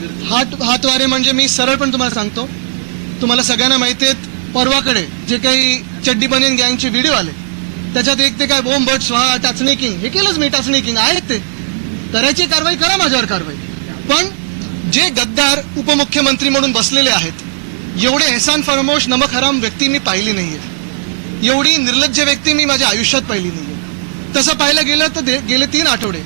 हात हातवारे म्हणजे मी सरळ पण तुम्हाला सांगतो. तुम्हाला सगळ्यांना माहिती आहेत परवाकडे जे काही चड्डी बनेन गँगचे व्हिडिओ आले त्याच्यात एक ते काय बोंब बट स्वाहा टाचणी किंग हे केलंच मी टाचणी किंग आहेत ते. करायची कारवाई करा माझ्यावर कारवाई. पण जे गद्दार उपमुख्यमंत्री म्हणून बसलेले आहेत एवढे एहसान फरमोश नमक हराम व्यक्ती मी पाहिली नाहीये. एवढी निर्लज्ज व्यक्ती मी माझ्या आयुष्यात पाहिली नाहीये. तसं पाहायला गेलं तर दे- गेले तीन आठवडे.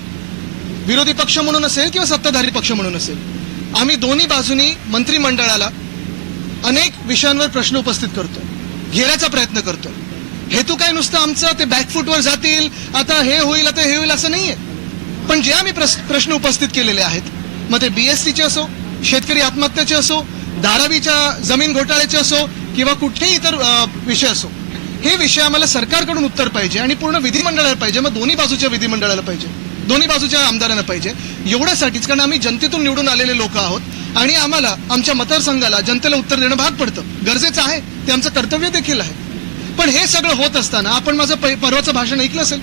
विरोधी पक्ष म्हणून असेल किंवा सत्ताधारी पक्ष म्हणून असेल आम्ही दोन्ही बाजूनी मंत्रिमंडळाला अनेक विषयांवर प्रश्न उपस्थित करतो. घेण्याचा प्रयत्न करतो. हेतू काय नुसतं आमचं? ते बॅकफूटवर जातील. आता हे होईल आता हे होईल असं नाहीये. पण जे आम्ही प्रस- प्रश्न उपस्थित केलेले आहेत मग ते बीएससीचे असो शेतकरी आत्महत्याचे असो धारावीच्या जमीन घोटाळ्याचे असो किंवा कुठलेही इतर विषय असो हे विषय आम्हाला सरकारकडून उत्तर पाहिजे आणि पूर्ण विधिमंडळाला पाहिजे. मग दोन्ही बाजूच्या विधिमंडळाला पाहिजे. दोन्ही बाजूच्या आमदारांना पाहिजे. एवढ्यासाठीच कारण आम्ही जनतेतून निवडून आलेले लोक आहोत आणि आम्हाला आमच्या मतदारसंघाला जनतेला उत्तर देणं भाग पडतं. गरजेचं आहे ते आमचं कर्तव्य देखील आहे. पण हे सगळं होत असताना आपण माझं पै- परवाचं भाषण ऐकलं असेल?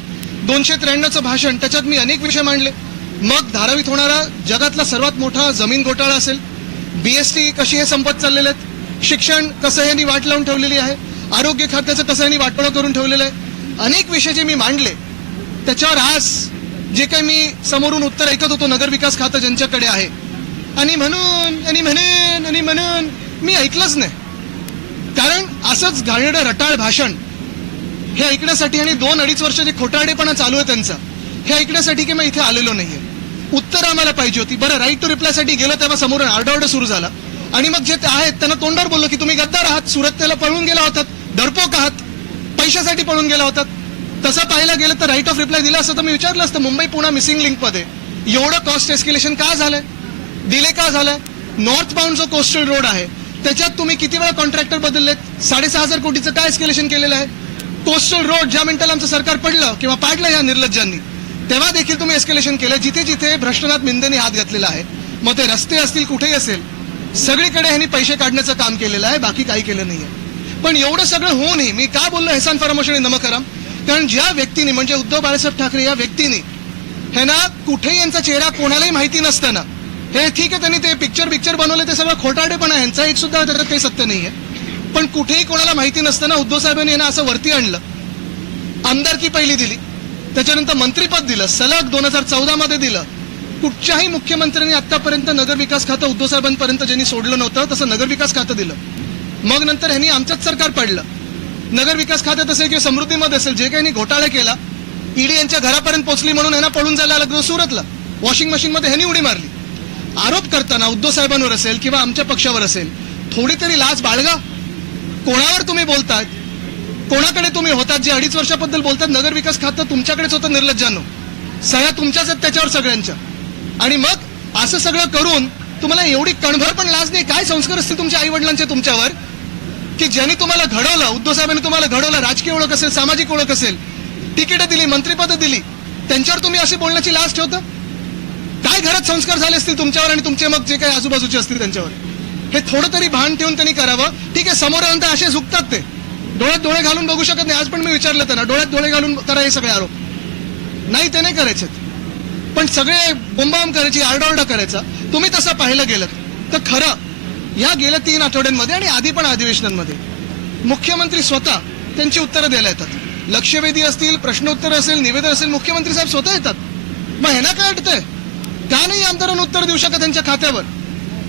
दोनशे त्र्याण्णवचं भाषण त्याच्यात मी अनेक विषय मांडले. मग धारावीत होणारा जगातला सर्वात मोठा जमीन घोटाळा असेल? बीएसटी कशी हे संपत चाललेले आहेत? शिक्षण कसं यांनी वाट लावून ठेवलेली आहे? आरोग्य खात्याचं कसं यांनी वाटोळं करून ठेवलेलं आहे? अनेक विषय जे मी मांडले त्याच्यावर आज जे काही मी समोरून उत्तर ऐकत होतो नगर विकास खातं ज्यांच्याकडे आहे. आणि म्हणून आणि म्हणून आणि म्हणून मी ऐकलंच नाही. कारण असंच घालणं रटाळ भाषण हे ऐकण्यासाठी आणि दोन अडीच वर्ष जे खोटारडेपणा चालू आहे त्यांचा हे ऐकण्यासाठी की मी इथे आलेलो नाहीये. उत्तर आम्हाला पाहिजे होती. बरं राईट टू रिप्लायसाठी गेलो तेव्हा समोरून आरडाओरडा सुरू झाला. आणि मग जे ते आहेत त्यांना तोंडावर बोललो की तुम्ही गद्दार आहात सुरत त्याला पळून गेला होतात डरपोक आहात पैशासाठी पळून गेला होतात. तसं पाहायला गेलं तर राईट ऑफ रिप्लाय दिला असतं तर मी विचारलं असतं मुंबई पुणा मिसिंग लिंकमध्ये. एवढं कॉस्ट एस्केलेशन का झालंय? डिले का झालंय? नॉर्थ बाउंड जो कोस्टल रोड आहे त्याच्यात तुम्ही किती वेळा कॉन्ट्रॅक्टर बदललेत? साडेसहा हजार कोटीचं काय एस्केलेशन केलेलं आहे? कोस्टल रोड ज्या मिनिटाला आमचं सरकार पडलं किंवा पाडलं या निर्लज्जांनी तेव्हा देखील तुम्ही एस्केलेशन केलं. जिथे जिथे भ्रष्टनाथ मिंदेने हात घातलेला आहे मग ते रस्ते असतील कुठेही असेल सगळीकडे ह्यांनी पैसे काढण्याचं काम केलेलं आहे बाकी काही केलं नाहीये. पण एवढं सगळं होऊनही मी का बोललो हेसान फरामोश आणि नमकराम कारण ज्या व्यक्तीने म्हणजे उद्धव बाळासाहेब ठाकरे या व्यक्तीने हे ना कुठेही यांचा चेहरा कोणालाही माहिती नसताना हे ठीक आहे त्यांनी ते पिक्चर पिक्चर बनवले ते सगळं खोटारडेपणा आहे. यांचा एक सुद्धा त्याच्यात काही सत्य नाहीये. पण कुठेही कोणाला माहिती नसताना उद्धव साहेबांनी यांना असं वरती आणलं आमदारकी पहिली दिली त्याच्यानंतर मंत्रीपद दिलं सलग दोन हजार चौदामध्ये दिलं. कुठच्याही मुख्यमंत्र्यांनी आतापर्यंत नगरविकास खातं उद्धव साहेबांपर्यंत ज्यांनी सोडलं नव्हतं तसं नगरविकास खातं दिलं. मग नंतर ह्यांनी आमचंच सरकार पडलं. नगर विकास खात्यात असेल किंवा समृद्धीमध्ये असेल जे काही घोटाळा केला ईडी यांच्या घरापर्यंत पोहोचली म्हणून यांना पळून जायला लग्न सुरतला. वॉशिंग मशीनमध्ये ह्यांनी उडी मारली. आरोप करताना उद्धव साहेबांवर असेल किंवा आमच्या पक्षावर असेल थोडी तरी लाज बाळगा. कोणावर तुम्ही बोलतात कोणाकडे तुम्ही होतात? जे अडीच वर्षाबद्दल बोलतात नगरविकास खातं तुमच्याकडेच होतं निर्लज्जानो. सह्या तुमच्याच आहेत त्याच्यावर सगळ्यांच्या. आणि मग असं सगळं करून तुम्हाला एवढी कणभर पण लाज नाही. काय संस्कार असतील तुमच्या आई वडिलांचे तुमच्यावर? की ज्यांनी तुम्हाला घडवलं उद्धव साहेबांनी तुम्हाला घडवलं राजकीय ओळख असेल सामाजिक ओळख असेल तिकीटं दिली मंत्रीपदं दिली त्यांच्यावर तुम्ही अशी बोलण्याची लास्ट ठेवता? काय घरात संस्कार झाले असतील तुमच्यावर आणि तुमचे मग जे काही आजूबाजूचे असतील त्यांच्यावर? हे थोडं तरी भान ठेवून त्यांनी करावं. ठीक आहे समोर अंत असे झुकतात ते. डोळ्यात डोळे घालून बघू शकत नाही. आज पण मी विचारलं त्यांना डोळ्यात डोळे घालून करा हे सगळे आरोप. नाही ते नाही करायचे पण सगळे बोंबाम करायची आरडाओरडा करायचा. तुम्ही तसं पाहिलं गेलं तर खरं या गेल्या तीन आठवड्यांमध्ये आणि आधी पण अधिवेशनांमध्ये. मुख्यमंत्री स्वतः त्यांची उत्तरं द्यायला येतात. लक्षवेधी असतील प्रश्नोत्तर असेल निवेदन असेल मुख्यमंत्री साहेब स्वतः येतात. मग ह्यांना काय वाटतंय त्या नाही आमदारांना उत्तर देऊ शकत त्यांच्या खात्यावर.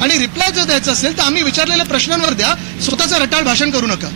आणि रिप्लाय जर द्यायचा असेल तर आम्ही विचारलेल्या प्रश्नांवर द्या. स्वतःचं रटाळ भाषण करू नका.